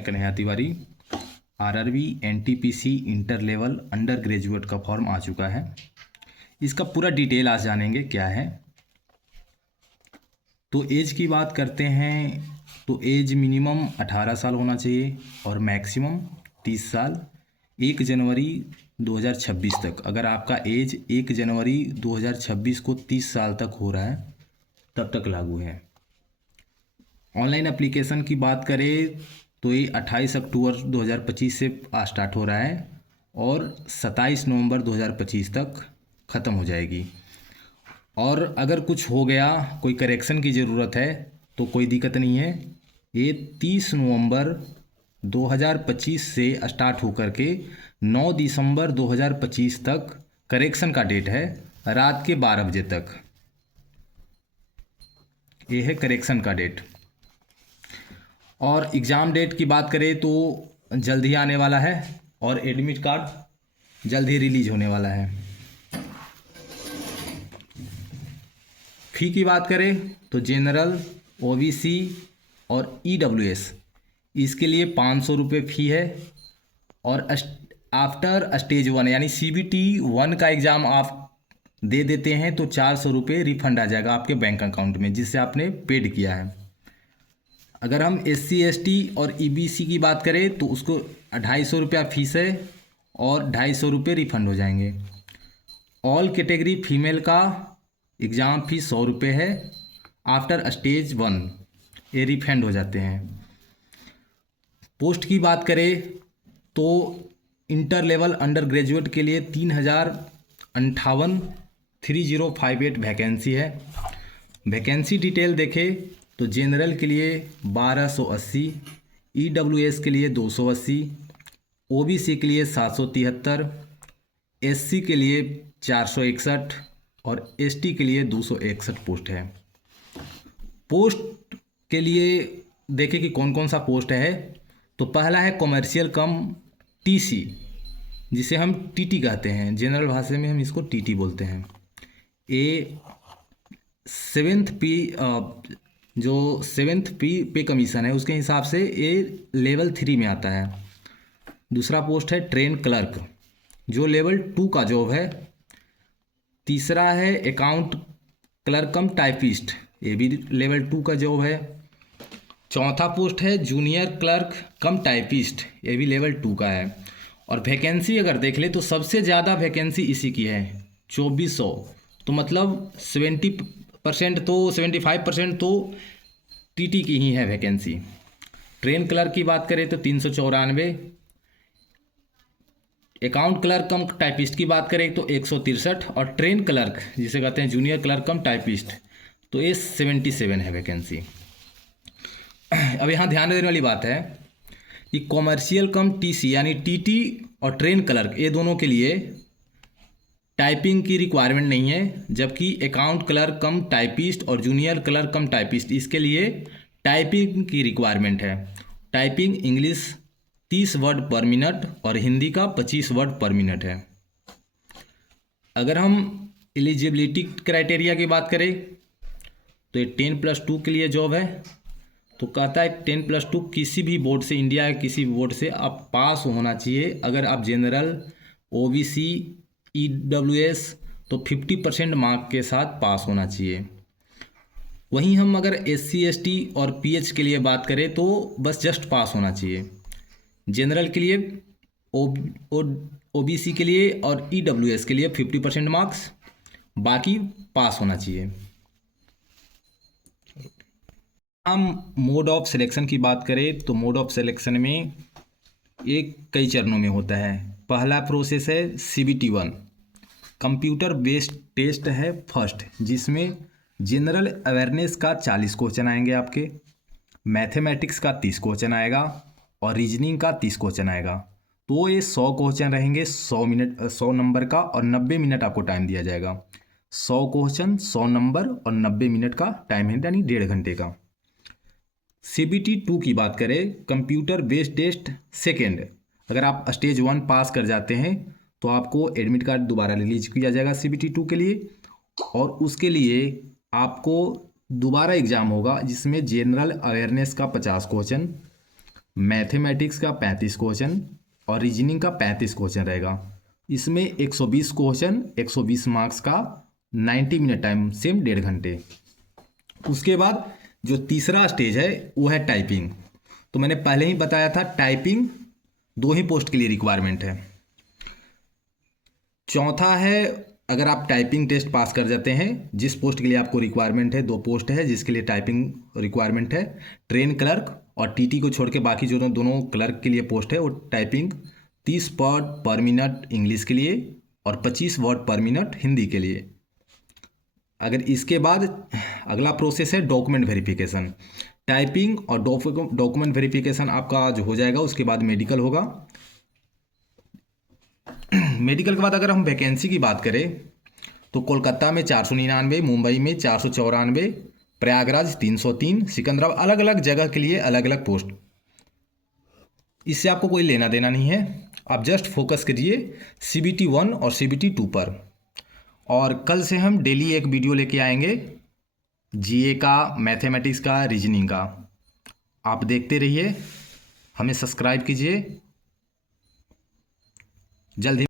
Kanhaiya Tiwari. RRB NTPC inter level under graduate का form आ चुका है। इसका पूरा डिटेल आज जानेंगे क्या है। तो एज की बात करते हैं तो एज मिनिमम 18 साल होना चाहिए और मैक्सिमम 30 साल 1 जनवरी 2026 तक। अगर आपका एज 1 जनवरी 2026 को 30 साल तक हो रहा है तब तक लागू है। ऑनलाइन एप्लीकेशन की बात करें तो ये 28 अक्टूबर 2025 से स्टार्ट हो रहा है और 27 नवंबर 2025 तक ख़त्म हो जाएगी। और अगर कुछ हो गया, कोई करेक्शन की ज़रूरत है तो कोई दिक्कत नहीं है। ये 30 नवंबर 2025 से स्टार्ट होकर के 9 दिसंबर 2025 तक करेक्शन का डेट है, रात के 12 बजे तक। ये है करेक्शन का डेट। और एग्ज़ाम डेट की बात करें तो जल्द ही आने वाला है और एडमिट कार्ड जल्द ही रिलीज होने वाला है। फ़ी की बात करें तो जनरल, ओबीसी और ईडब्ल्यूएस इसके लिए 500 रुपये फ़ी है। और आफ्टर स्टेज 1 यानी CBT 1 का एग्ज़ाम आप दे देते हैं तो 400 रुपये रिफंड आ जाएगा आपके बैंक अकाउंट में, जिससे आपने पेड किया है। अगर हम SC ST और EBC की बात करें तो उसको 250 रुपया फीस है और 250 रुपये रिफंड हो जाएंगे। ऑल कैटेगरी फीमेल का एग्ज़ाम फीस 100 रुपये है। आफ्टर स्टेज 1 ये रिफंड हो जाते हैं। पोस्ट की बात करें तो इंटर लेवल अंडर ग्रेजुएट के लिए 3058 वैकेंसी है। वैकेंसी डिटेल देखें तो जनरल के लिए 1280, EWS के लिए 280, OBC के लिए 773, SC के लिए 461 और ST के लिए 261 पोस्ट है। पोस्ट के लिए देखें कि कौन कौन सा पोस्ट है। तो पहला है कॉमर्शियल कम TC, जिसे हम TT कहते हैं, जनरल भाषा में हम इसको TT बोलते हैं। ये 7th पे कमीशन है उसके हिसाब से ये लेवल 3 में आता है। दूसरा पोस्ट है ट्रेन क्लर्क जो लेवल 2 का जॉब है। तीसरा है अकाउंट क्लर्क कम टाइपिस्ट, ये भी लेवल 2 का जॉब है। चौथा पोस्ट है जूनियर क्लर्क कम टाइपिस्ट, ये भी लेवल 2 का है। और वैकेंसी अगर देख ले तो सबसे ज़्यादा वैकेंसी इसी की है 2400। तो मतलब 70% तो 75% तो TT की ही है वैकेंसी। ट्रेन क्लर्क की बात करें तो 394, अकाउंट क्लर्क कम टाइपिस्ट की बात करें तो 163 और ट्रेन क्लर्क जिसे कहते हैं जूनियर क्लर्क कम टाइपिस्ट तो ये 77 है वैकेंसी। अब यहाँ ध्यान देने वाली बात है कि कॉमर्शियल कम TC यानी TT और ट्रेन क्लर्क ये दोनों के लिए टाइपिंग की रिक्वायरमेंट नहीं है, जबकि अकाउंट क्लर्क कम टाइपिस्ट और जूनियर क्लर्क कम टाइपिस्ट इसके लिए टाइपिंग की रिक्वायरमेंट है। टाइपिंग इंग्लिश 30 वर्ड पर मिनट और हिंदी का 25 वर्ड पर मिनट है। अगर हम एलिजिबिलिटी क्राइटेरिया की बात करें तो ये 10+2 के लिए जॉब है। तो कहता है 10+2 किसी भी बोर्ड से, इंडिया के किसी भी बोर्ड से आप पास होना चाहिए। अगर आप जनरल, OBC, EWS तो 50% मार्क के साथ पास होना चाहिए। वहीं हम अगर SC ST और PH के लिए बात करें तो बस जस्ट पास होना चाहिए। जनरल के लिए, OBC के लिए और EWS के लिए 50% मार्क्स, बाकी पास होना चाहिए। हम मोड ऑफ सिलेक्शन की बात करें तो मोड ऑफ सिलेक्शन में एक कई चरणों में होता है। पहला प्रोसेस है CBT 1, कंप्यूटर बेस्ड टेस्ट है फर्स्ट, जिसमें जनरल अवेयरनेस का 40 क्वेश्चन आएंगे आपके, मैथमेटिक्स का 30 क्वेश्चन आएगा और रीजनिंग का 30 क्वेश्चन आएगा। तो ये 100 क्वेश्चन रहेंगे 100 नंबर का और 90 मिनट आपको टाइम दिया जाएगा। 100 क्वेश्चन 100 नंबर और 90 मिनट का टाइम है, यानी 1.5 घंटे का। CBT 2 की बात करें, कंप्यूटर बेस्ड टेस्ट सेकेंड, अगर आप स्टेज 1 पास कर जाते हैं तो आपको एडमिट कार्ड दोबारा रिलीज किया जाएगा CBT 2 के लिए। और उसके लिए आपको दोबारा एग्ज़ाम होगा जिसमें जनरल अवेयरनेस का 50 क्वेश्चन, मैथमेटिक्स का 35 क्वेश्चन और रीजनिंग का 35 क्वेश्चन रहेगा। इसमें 120 क्वेश्चन, 120 मार्क्स का, 90 मिनट टाइम, सेम 1.5 घंटे। उसके बाद जो तीसरा स्टेज है वो है टाइपिंग। तो मैंने पहले ही बताया था टाइपिंग 2 ही पोस्ट के लिए रिक्वायरमेंट है। चौथा है, अगर आप टाइपिंग टेस्ट पास कर जाते हैं, जिस पोस्ट के लिए आपको रिक्वायरमेंट है, 2 पोस्ट है जिसके लिए टाइपिंग रिक्वायरमेंट है, ट्रेन क्लर्क और टीटी को छोड़ के बाकी जो दोनों क्लर्क के लिए पोस्ट है वो टाइपिंग 30 वर्ड पर मिनट इंग्लिश के लिए और 25 वर्ड पर मिनट हिंदी के लिए। अगर इसके बाद अगला प्रोसेस है डॉक्यूमेंट वेरिफिकेशन। टाइपिंग और डॉक्यूमेंट वेरिफिकेशन आपका जो हो जाएगा उसके बाद मेडिकल होगा। मेडिकल के बाद अगर हम वैकेंसी की बात करें तो कोलकाता में 499, मुंबई में 494, प्रयागराज 303, सिकंदराबाद, अलग अलग जगह के लिए अलग अलग पोस्ट। इससे आपको कोई लेना देना नहीं है, आप जस्ट फोकस करिए CBT 1 और CBT 2 पर। और कल से हम डेली एक वीडियो लेके आएंगे GA का, मैथमेटिक्स का, रीजनिंग का। आप देखते रहिए, हमें सब्सक्राइब कीजिए। जल्द ही